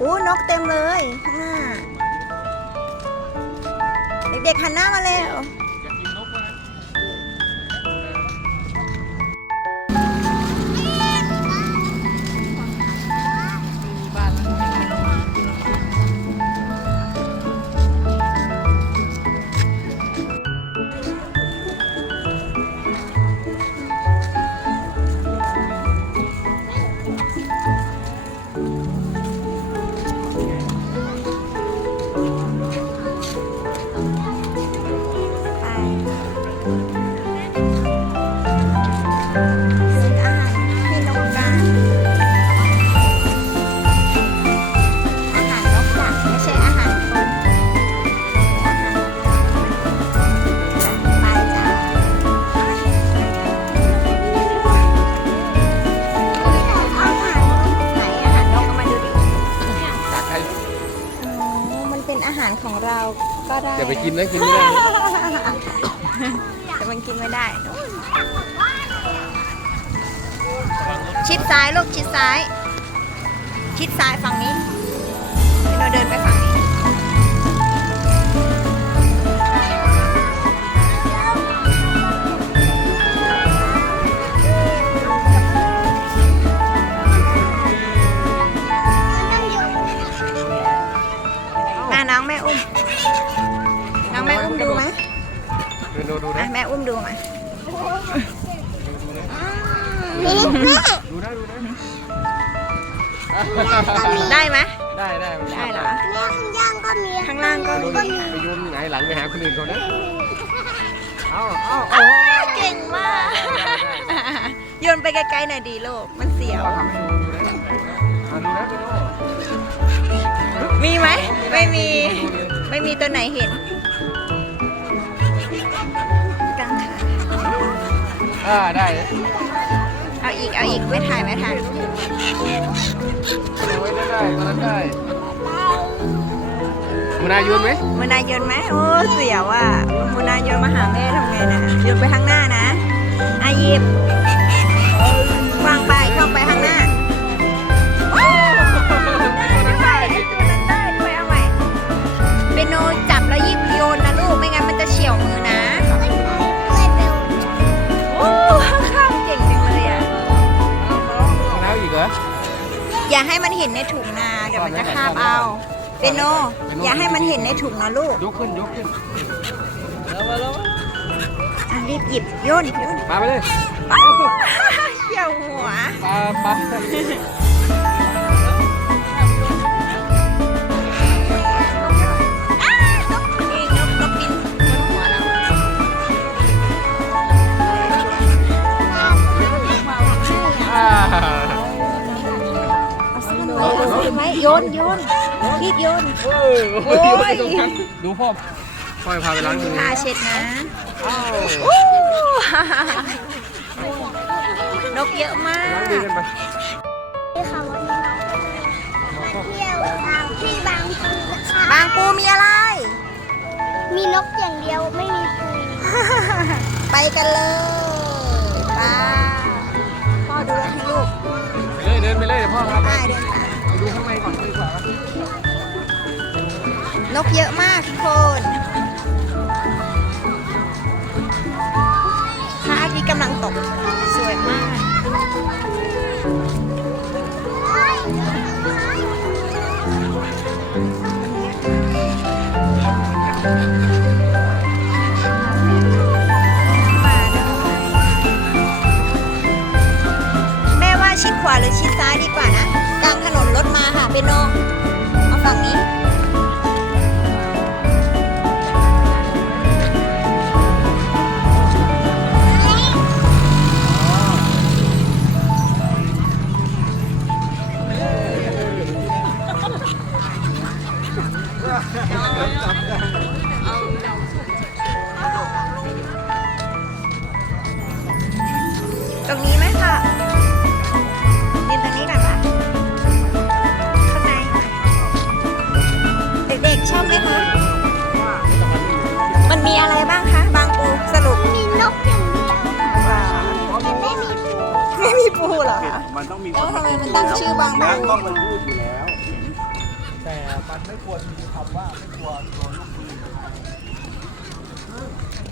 อู้นกเต็มเลยข้างหน้า เด็กๆหันหน้ามาเร็ว ไปกินนะกินไม่ได้นะแต่มันกินไม่ได้ ชิดซ้ายลูกชิดซ้าย ชิดซ้ายฝั่งนี้ เราเดินไปฝั่งนี้ องแม่อุ้มดูไหมดูดูดูอะนะแม่อุ้มดูไหมดูนะดูนะได้ไหมได้ได้ได้เหรอเนี่ยข้างล่างก็มีข้างล่างก็ไปมีโยนไปโยนไหนหลังไปหาคนอื่นเขานะเอาเอาอ้าเอาวเก่งมากโยนไปไกลๆหน่อยดีลูกมันเสียวเอาทำให้ดูดูนะเอาดูนะดูนะมีไหมไม่มีไม่มีตัวไหนเห็น อ่าได้เอาอีกเอาอีกไม่ถ่ายไม่ถ่ายเอาไว้ได้ได้ตอนนั้นได้มุนาโยนไหมมูนายโยนไหมโอ้เสียวอะมูนายโยนมาหาแม่ทำไงนะโยนไปข้างหน้านะอายิบ เปนโน อย่าให้มันเห็นในถุงนะลูกยกขึ้นยกขึ้นอะรีบหยิบโยนโยนมาไปเลยอ้าวเฉี่ยวหัว ปลาปลา อนไว้เอาซ่อนไว้โยนโยนรีบโยน โอ้ยโอ้ยดูพ่อพ่อพาไปล้างมือผ้าเช็ดนะอ้าวโอ้นกเยอะมาล้างมือก กันไปที่เขาว่าเที่ยวทางที่บางปูนะคะบางปูมีอะไร มีนกอย่างเดียวไม่มีปูไปกันเลยไปพ่อดูแลให้ลูกไปเลยเดินไปเลยเดี๋ยวพ่อพาไปได้เดินตามไป นกเยอะมากทุกคนพระอาทิตย์กำลังตก สวยมากมา ตั้งชื่อบางบ้งก็มันพูดอยู่แล้ว แต่มันไม่ควรมีคำว่าไม่ควรโดนลูกปืน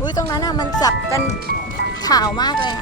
อุ้ยตรงนั้นอะมันจับกันข่าวมากเลย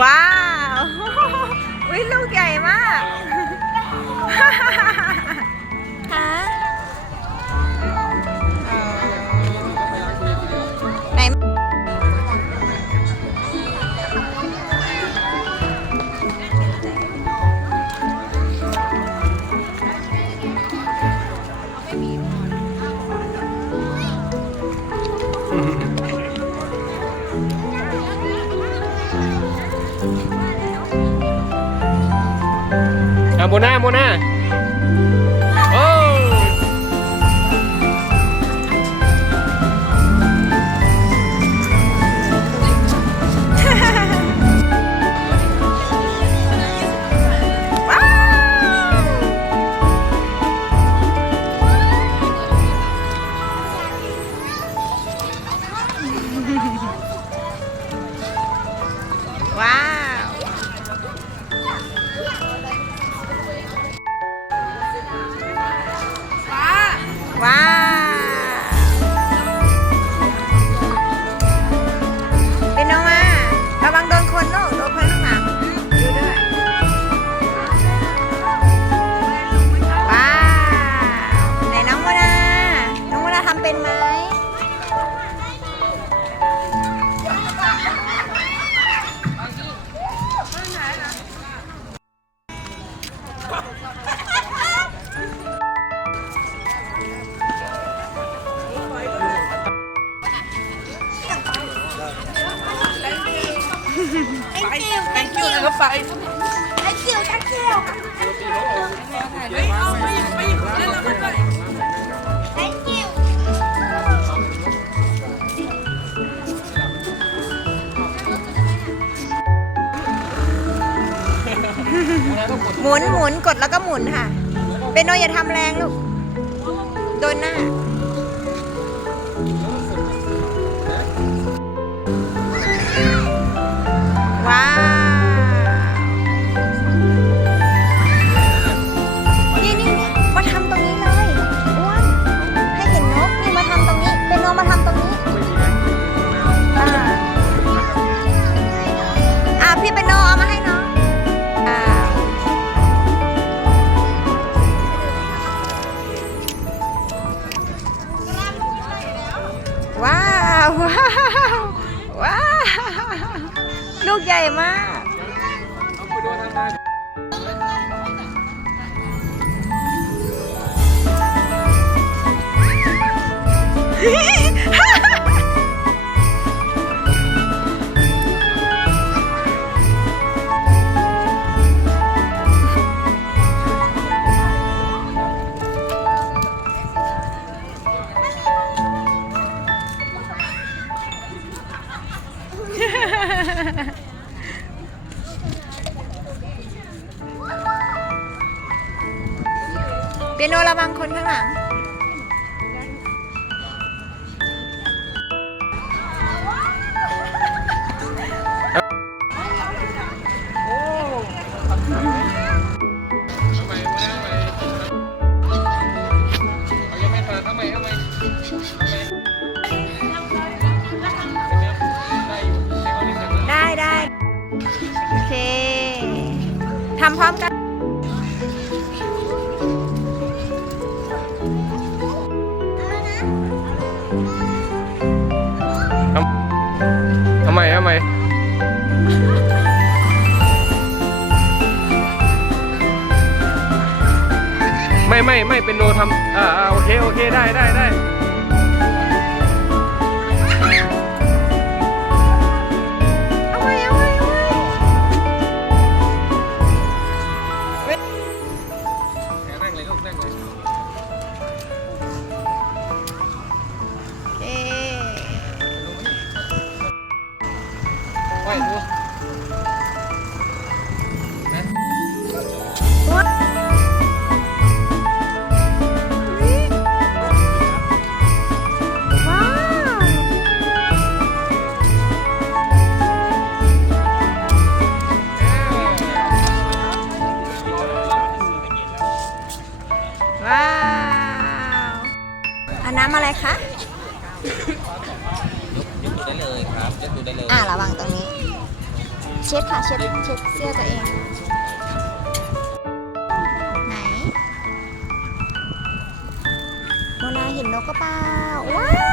ว้าว อุ้ยลูกใหญ่ ฟไอเกียวชักแก้วเฮ้เอาไปไปเล่นวไอเกียวหมุนหมุนกดแล้วก็หมุนค่ะ เป็นโนอย่าทำแรงลูก โดนหน้า เปียโนระวังคนข้างหลัง ทำพร้อมกัน ทำไมทำไมไม่ไม่ไม่เป็นโนทำอ่าอ่าโอเค โอเค ได้ได้ได้ นน้ำอะไรคะ ยกตัวได้เลยครับยกตัวได้เลยอ่าระวังตรงนี้ เช็ดค่ะ เช็ดเช็ดเสื้อตัวเอง ไหนโมนาเห็นนกก็เปล่าว้าว